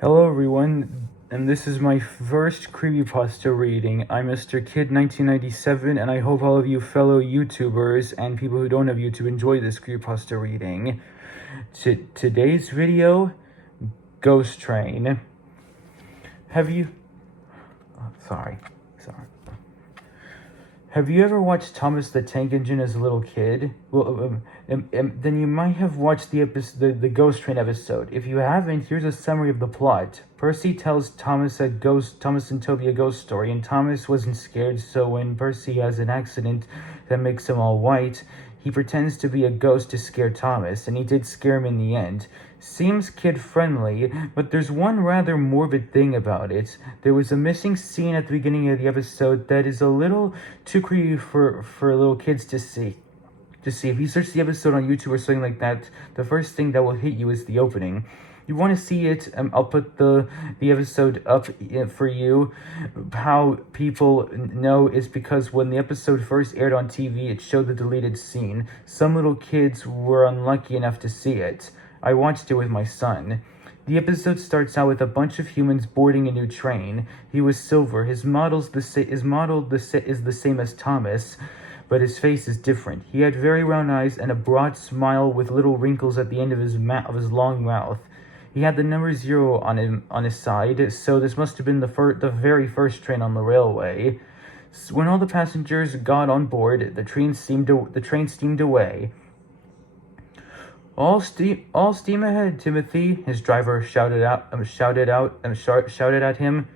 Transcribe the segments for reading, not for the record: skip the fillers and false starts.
Hello everyone, and this is my first Creepypasta reading. I'm Mr. Kid 1997, and I hope all of you fellow YouTubers and people who don't have YouTube enjoy this Creepypasta reading. Today's video, Ghost Train. Have you... Sorry. Have you ever watched Thomas the Tank Engine as a little kid? Well, then you might have watched the Ghost Train episode. If you haven't, here's a summary of the plot. Percy tells Thomas and Toby a ghost story, and Thomas wasn't scared, so when Percy has an accident that makes him all white, he pretends to be a ghost to scare Thomas, and he did scare him in the end. Seems kid-friendly, but there's one rather morbid thing about it. There was a missing scene at the beginning of the episode that is a little too creepy for little kids to see. If you search the episode on YouTube or something like that, the first thing that will hit you is the opening. You want to see it, I'll put the episode up for you. How people know is because when the episode first aired on TV, it showed the deleted scene. Some little kids were unlucky enough to see it. I watched it with my son. The episode starts out with a bunch of humans boarding a new train. He was silver. His model is the same as Thomas, but his face is different. He had very round eyes and a broad smile with little wrinkles at the end of his long mouth. He had the number 0 on his side, so this must have been the very first train on the railway. When all the passengers got on board, the train steamed away. All steam ahead, Timothy, his driver shouted at him.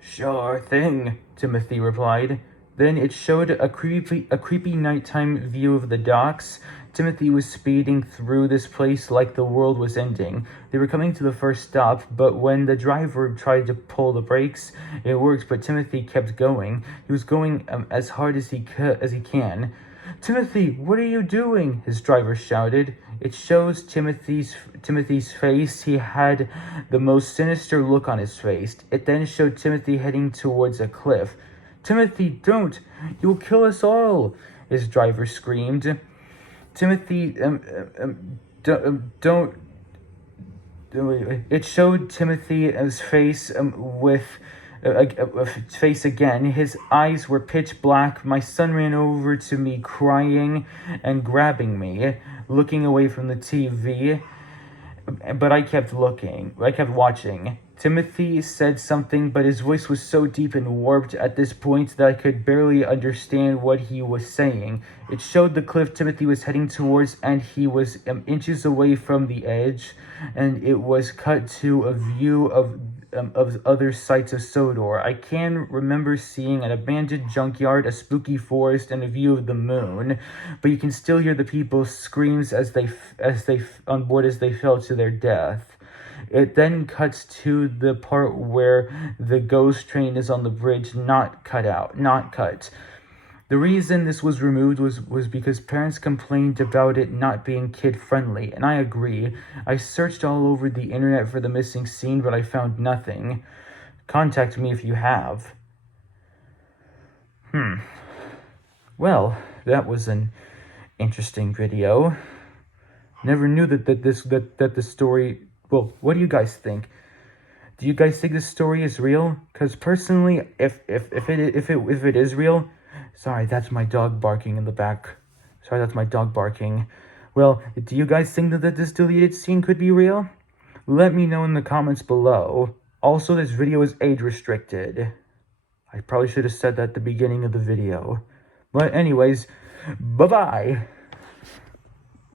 Sure thing, Timothy replied. Then it showed a creepy nighttime view of the docks. Timothy was speeding through this place like the world was ending. They were coming to the first stop, but when the driver tried to pull the brakes, it worked, but Timothy kept going. He was going as hard as he can. Timothy, what are you doing? His driver shouted. It shows Timothy's face. He had the most sinister look on his face. It then showed Timothy heading towards a cliff. Timothy, don't! You will kill us all! His driver screamed. Timothy, don't... It showed Timothy's face face again. His eyes were pitch black. My son ran over to me crying and grabbing me, looking away from the TV, but I kept watching. Timothy said something, but his voice was so deep and warped at this point that I could barely understand what he was saying. It showed the cliff Timothy was heading towards, and he was inches away from the edge, and it was cut to a view of other sites of Sodor. I can remember seeing an abandoned junkyard, a spooky forest, and a view of the moon, but you can still hear the people's screams as they on board as they fell to their death. It then cuts to the part where the ghost train is on the bridge, not cut. The reason this was removed was because parents complained about it not being kid-friendly, and I agree. I searched all over the internet for the missing scene, but I found nothing. Contact me if you have. Well, that was an interesting video. Never knew that the story... Well, what do you guys think? Do you guys think this story is real? Because personally, if it is real... Sorry, that's my dog barking in the back. Well, do you guys think that this deleted scene could be real? Let me know in the comments below. Also, this video is age restricted. I probably should have said that at the beginning of the video. But anyways, bye-bye.